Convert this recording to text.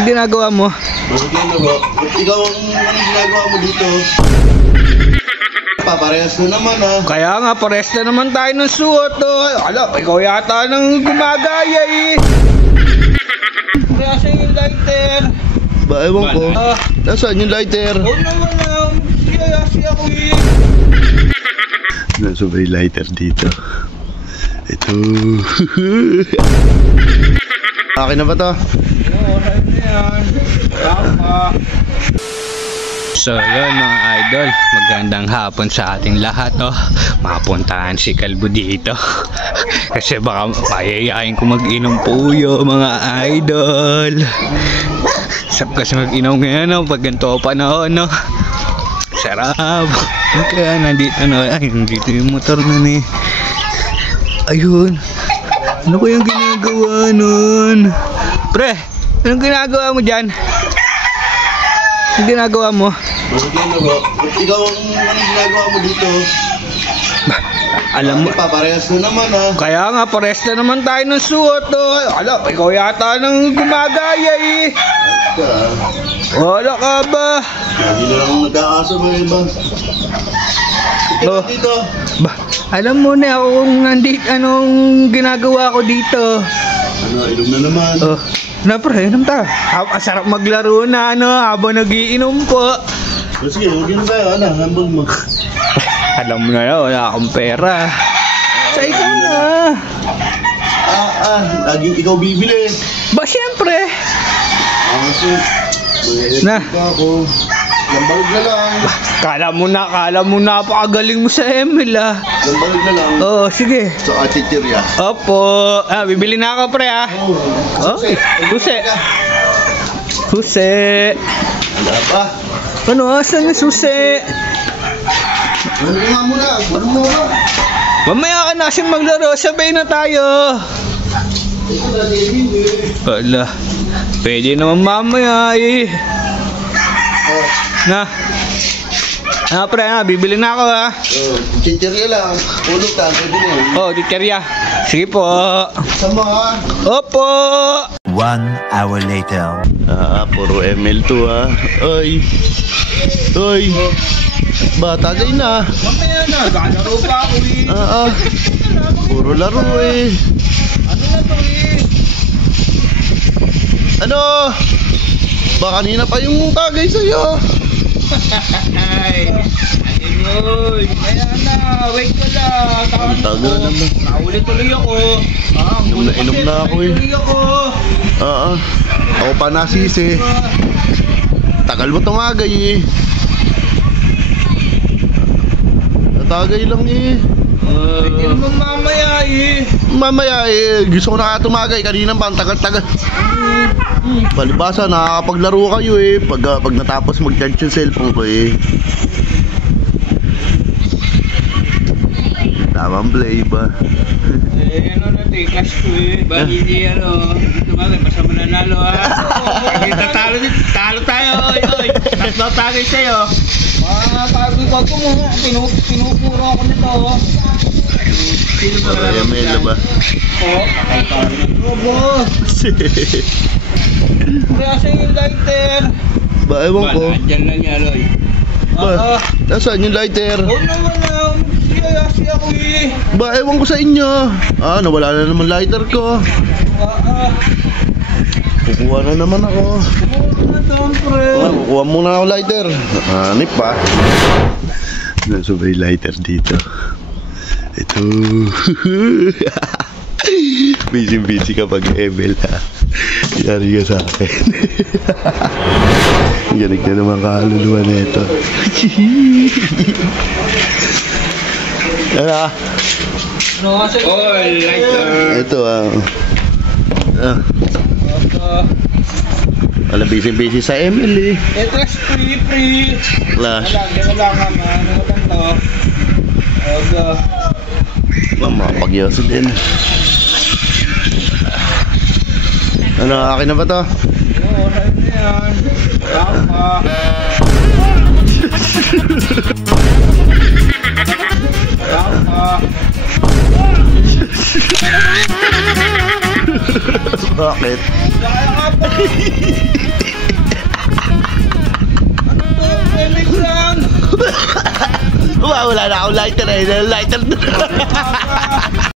Ang ginagawa mo? Ikaw anong ginagawa mo dito? Parehas na naman ah. Kaya nga, pares na naman tayo ng suot. Ala, ikaw yata nang gumagaya eh. Kaya sa yung lighter. Ba, ewan ko. Nasaan yung lighter? Oo naman lang. Siyayasi ako eh. Nasa ba yung lighter dito? Ito. Akin na ba to? Oo, sa'yo na yan. Tama. So yun mga idol, magandang hapon sa ating lahat. Mapuntahan si Kalbo dito. Kasi baka mayayain ko mag-inom puyo mga idol. Sarap kasi mag-inom ngayon pag ganito panahon Sarap. Kaya nandito ay nandito yung motor na ni. Ayun. Ano ko yung ginagawa nun? Pre, anong ginagawa mo dyan? Anong ginagawa mo? Ikaw anong ginagawa mo dito? Alam mo, parehas na naman ah. kaya nga pares na naman tayo ng suot. Ala, ikaw yata nang gumagaya eh. Wala ka ba? Lagi na lang nagkakasabay ba? Dito. Ba, alam mo na ako kung anong ginagawa ko dito. Ano, inom na naman. Na pre, inom ta. Sarap maglaro na habang nagiinom po. Sige, huwag yun ba? Hambog mo. Alam mo na yun, wala akong pera. Sa ikaw na. Laging ikaw bibili. Ba, syempre. Kasi, na. Ako. Lambalog na lang. Kala mo napakagaling mo sa ML Lambalog na lang. Sige. Sa Chichirya. Opo. Bibili na ako pre Okay. Susi. Wala ba? Ano, asan yung susi? Ano nga muna? Ano mo ba? Mamaya ka na kasi maglaro, sabay na tayo. Ito na din Wala. Pwede naman mamaya eh. Pre, bibili na ako Chichirya lang. Ulog ka, pwede na yun. Chichirya. Sige po. Sama Opo. 1 hour later. Puro ML to Oy. Bata kayo na. Mamaya na, galaro pa ako eh. Puro laro eh. Ano na to eh? Ano? Baka kanina pa yung tagay sa'yo. Ay, ayun. Kaya na, wait ka lang. Ang tagal naman. Naulit tuloy ako. Inom na ako eh. Tuloy ako. Ako pa nasisi. Tagal mo tumagay eh. Natagay lang eh. Hindi naman mamaya eh. Mamaya eh, gusto ko na tumagay. Kanina pa, ang tagal-tagal. Palibasa, nakakapaglaro kayo eh. Pag natapos mag-charge yung cellphone ko eh. Tamang play ba? Ano natin, cash ko eh. Hindi tumagay, basta mananalo Talo tayo, oy. Tatlo tagay sa'yo. Pag ko mo, pinupuro ako nito Sino ba Kaya may ba? Kaya sa yung lighter. Ba, ewan ko. Diyan lang yan, oy. Ba, nasaan yung lighter? Oo naman lang. Siyayasi ako eh. Ba, ewan ko sa inyo. Nawala na naman lighter ko. Kukuha na naman ako. Kukuha muna ako lighter. Hanip pa. Nasa ba yung lighter dito? Ito. Busy kapag ML Yari ka sa akin. Ganig na naman kaluluwa na ito. Ano? Lighter. Ito Wala busy sa ML eh. Ito free. Flash. Wala naman. Ano to? Mapagyoso din. Ano, akin na ba to? Oo, sa'yo na yan. Tama. Bakit? Wala na akong lighter eh. Lighter